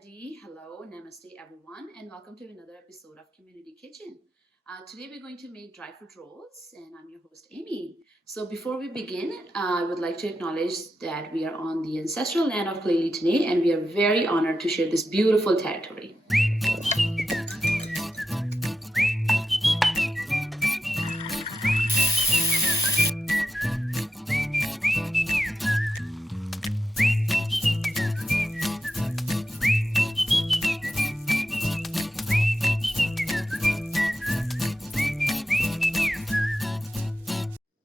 everybody. Hello, namaste everyone, and welcome to another episode of Community Kitchen. Today we're going to make dry fruit rolls, and I'm your host Amy. So before we begin, I would like to acknowledge that we are on the ancestral land of Clay today, and we are very honored to share this beautiful territory.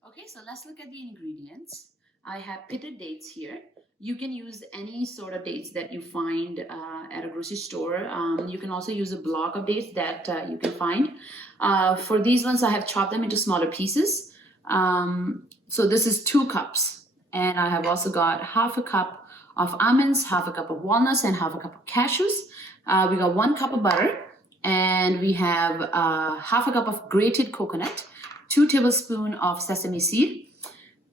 Okay, so let's look at the ingredients. I have pitted dates here. You can use any sort of dates that you find at a grocery store. You can also use a block of dates that you can find. For these ones, I have chopped them into smaller pieces. So this is 2 cups. And I have also got half a cup of almonds, half a cup of walnuts, and half a cup of cashews. We got 1 cup of butter, and we have half a cup of grated coconut, 2 tablespoons of sesame seed,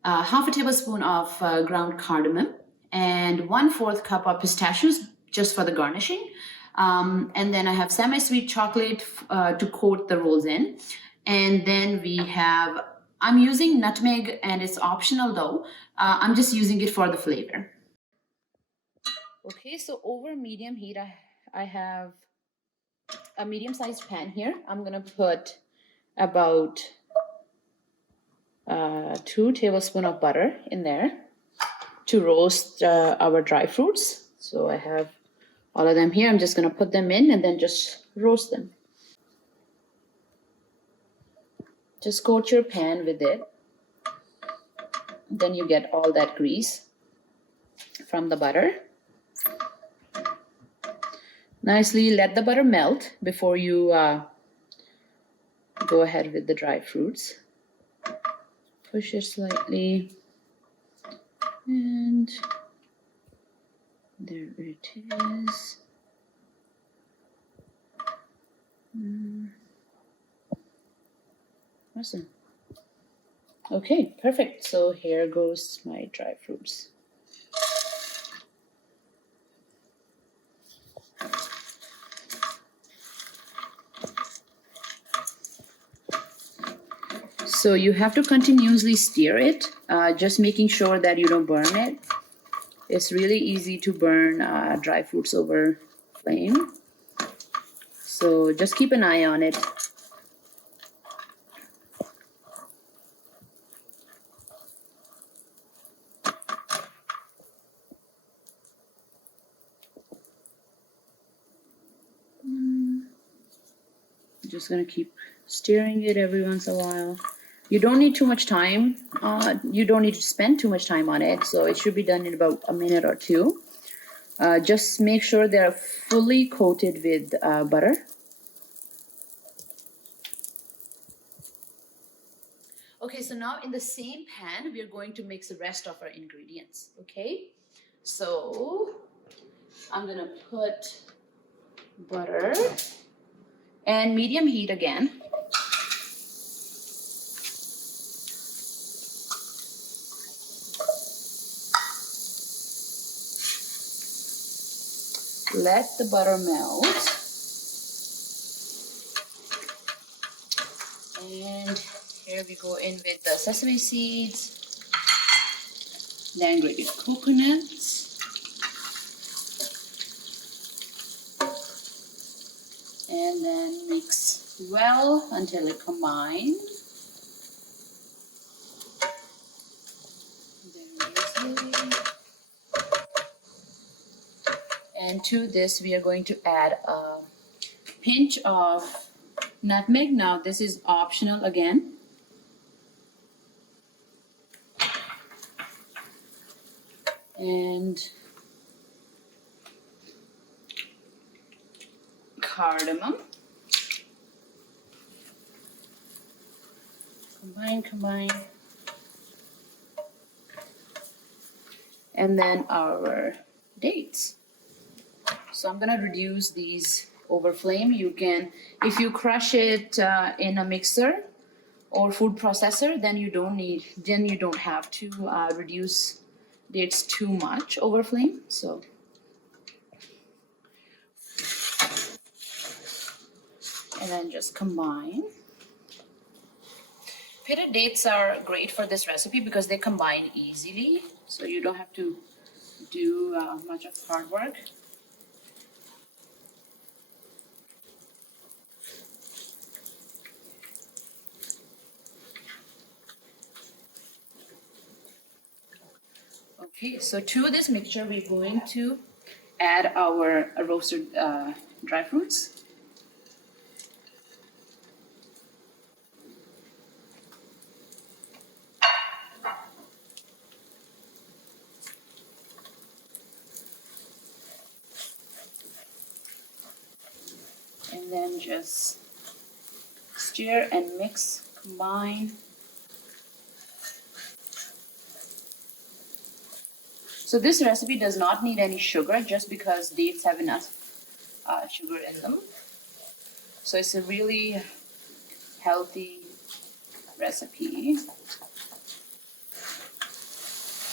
half a tablespoon of ground cardamom, and 1/4 cup of pistachios just for the garnishing. And then I have semi-sweet chocolate to coat the rolls in. And then we have, I'm using nutmeg, and it's optional though. I'm just using it for the flavor. Okay, so over medium heat, I have a medium-sized pan here. I'm gonna put about 2 tablespoons of butter in there to roast our dry fruits. So I have all of them here. I'm just going to put them in and then just roast them. Just coat your pan with it. Then you get all that grease from the butter. Nicely let the butter melt before you go ahead with the dry fruits. Push it slightly, and there it is. Awesome. Okay, perfect. So here goes my dry fruits. So you have to continuously stir it, just making sure that you don't burn it. It's really easy to burn dry fruits over flame. So just keep an eye on it. Just gonna keep stirring it every once in a while. You don't need too much time. You don't need to spend too much time on it. So it should be done in about a minute or 2. Just make sure they're fully coated with butter. Okay, so now in the same pan, we are going to mix the rest of our ingredients. Okay, so I'm gonna put butter and medium heat again. Let the butter melt. And here we go in with the sesame seeds, then grated coconuts, and then mix well until it combines. And to this, we are going to add a pinch of nutmeg. Now, this is optional again. And cardamom. Combine. And then our dates. So I'm gonna reduce these over flame. You can, if you crush it in a mixer or food processor, then you don't have to reduce dates too much over flame. So and then just combine. Pitted dates are great for this recipe because they combine easily, so you don't have to do much of hard work. Okay, so to this mixture, we're going to add our roasted dry fruits. And then just stir and mix, combine. So this recipe does not need any sugar just because dates have enough sugar in them. So it's a really healthy recipe.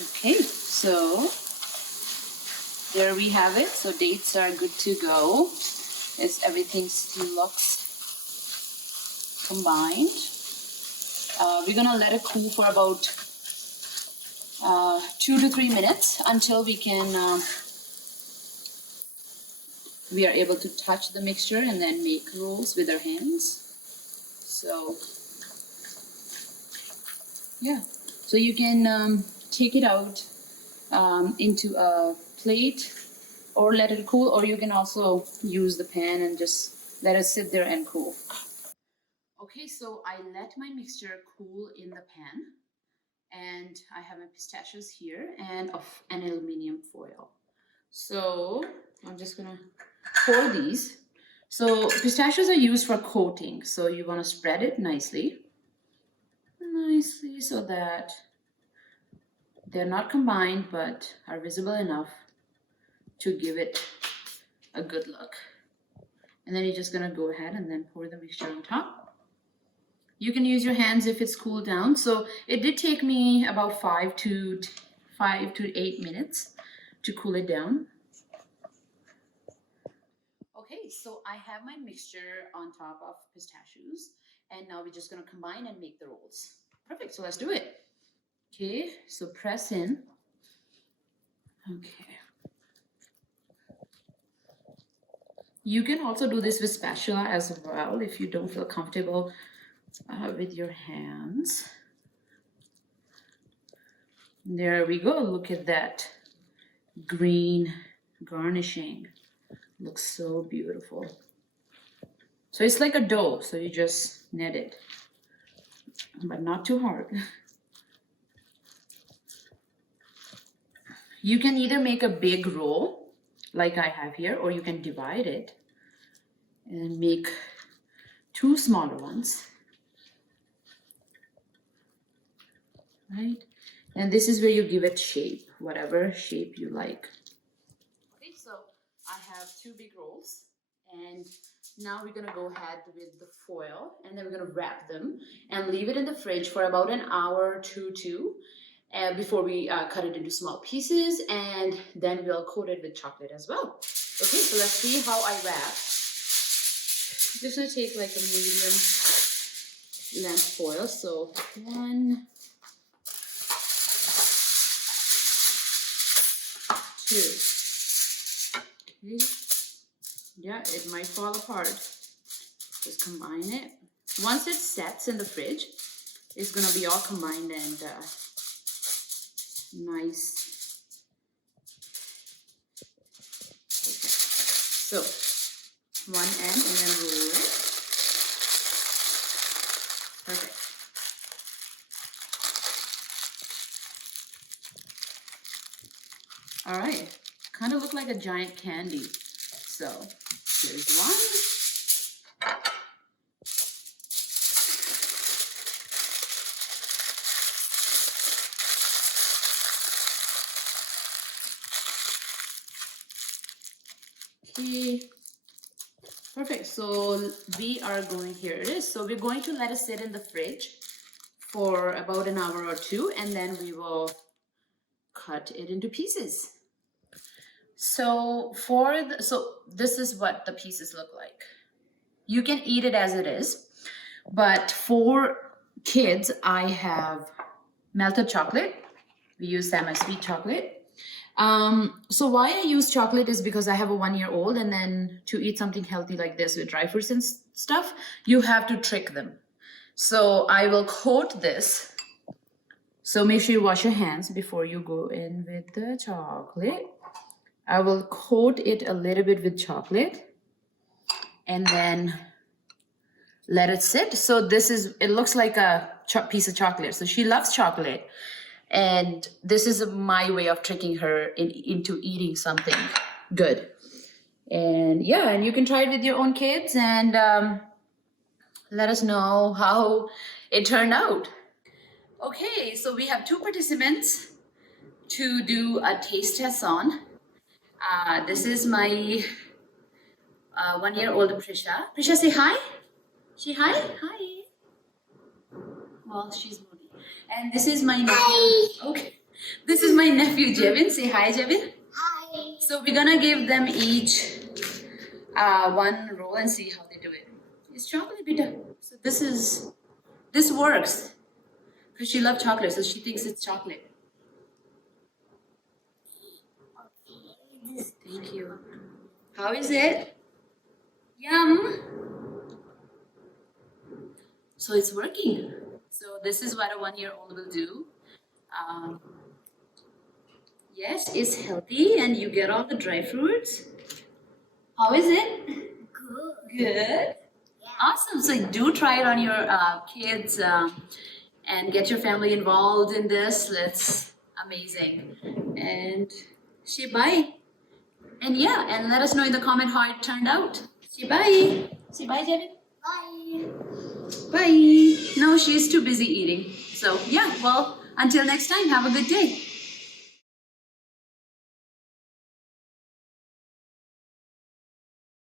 Okay, so there we have it. So dates are good to go. Everything still looks combined. We're gonna let it cool for about 2 to 3 minutes until we are able to touch the mixture and then make rolls with our hands. So yeah, so you can take it out into a plate or let it cool, or you can also use the pan and just let it sit there and cool. Okay, so I let my mixture cool in the pan, and I have my pistachios here and an aluminum foil. So I'm just gonna pour these. So pistachios are used for coating, so you want to spread it nicely so that they're not combined but are visible enough to give it a good look. And then you're just gonna go ahead and then pour the mixture on top. You can use your hands if it's cooled down. So it did take me about 5 to 8 minutes to cool it down. Okay, so I have my mixture on top of pistachios, and now we're just gonna combine and make the rolls. Perfect, so let's do it. Okay, so press in. Okay. You can also do this with spatula as well if you don't feel comfortable with your hands. There we go. Look at that green garnishing. Looks so beautiful. So it's like a dough, so you just knead it, but not too hard. You can either make a big roll like I have here, or you can divide it and make 2 smaller ones. Right? And this is where you give it shape, whatever shape you like. Okay, so I have 2 big rolls, and now we're gonna go ahead with the foil, and then we're gonna wrap them and leave it in the fridge for about an hour or two before we cut it into small pieces, and then we'll coat it with chocolate as well. Okay, so let's see how I wrap. I'm just gonna take like a medium length foil, so 1, 2. Okay. Yeah, it might fall apart. Just combine it. Once it sets in the fridge, it's gonna be all combined and nice. Okay. So 1 end and then roll it. Perfect. All right, kind of look like a giant candy. So here's one. Okay, perfect. So we are going, here it is. So we're going to let it sit in the fridge for about an hour or 2, and then we will cut it into pieces. So this is what the pieces look like. You can eat it as it is. But for kids, I have melted chocolate. We use semi-sweet chocolate. So why I use chocolate is because I have a 1-year-old, and then to eat something healthy like this with dry fruits and stuff, you have to trick them. So I will coat this. So make sure you wash your hands before you go in with the chocolate. I will coat it a little bit with chocolate and then let it sit. So this is, it looks like a piece of chocolate. So she loves chocolate. And this is my way of tricking her into eating something good. And yeah, and you can try it with your own kids and let us know how it turned out. Okay, so we have 2 participants to do a taste test on. This is my 1-year-old Prisha. Prisha, say hi. Say hi. Hi. Well, she's moody. And this is my nephew. Hi. Okay. This is my nephew Jevin. Say hi, Jevin. Hi. So we're gonna give them each 1 roll and see how they do it. It's chocolate bitter. So this works. Because she loves chocolate, so she thinks it's chocolate. Thank you. How is it? Yum. So it's working. So this is what a 1-year-old will do. Yes, it's healthy and you get all the dry fruits. How is it? Good. Good? Yeah. Awesome. So do try it on your kids and get your family involved in this. That's amazing. And say bye. And yeah, and let us know in the comment how it turned out. Say bye. Say bye, Jaden. Bye. Bye. No, she's too busy eating. So yeah, well, until next time, have a good day.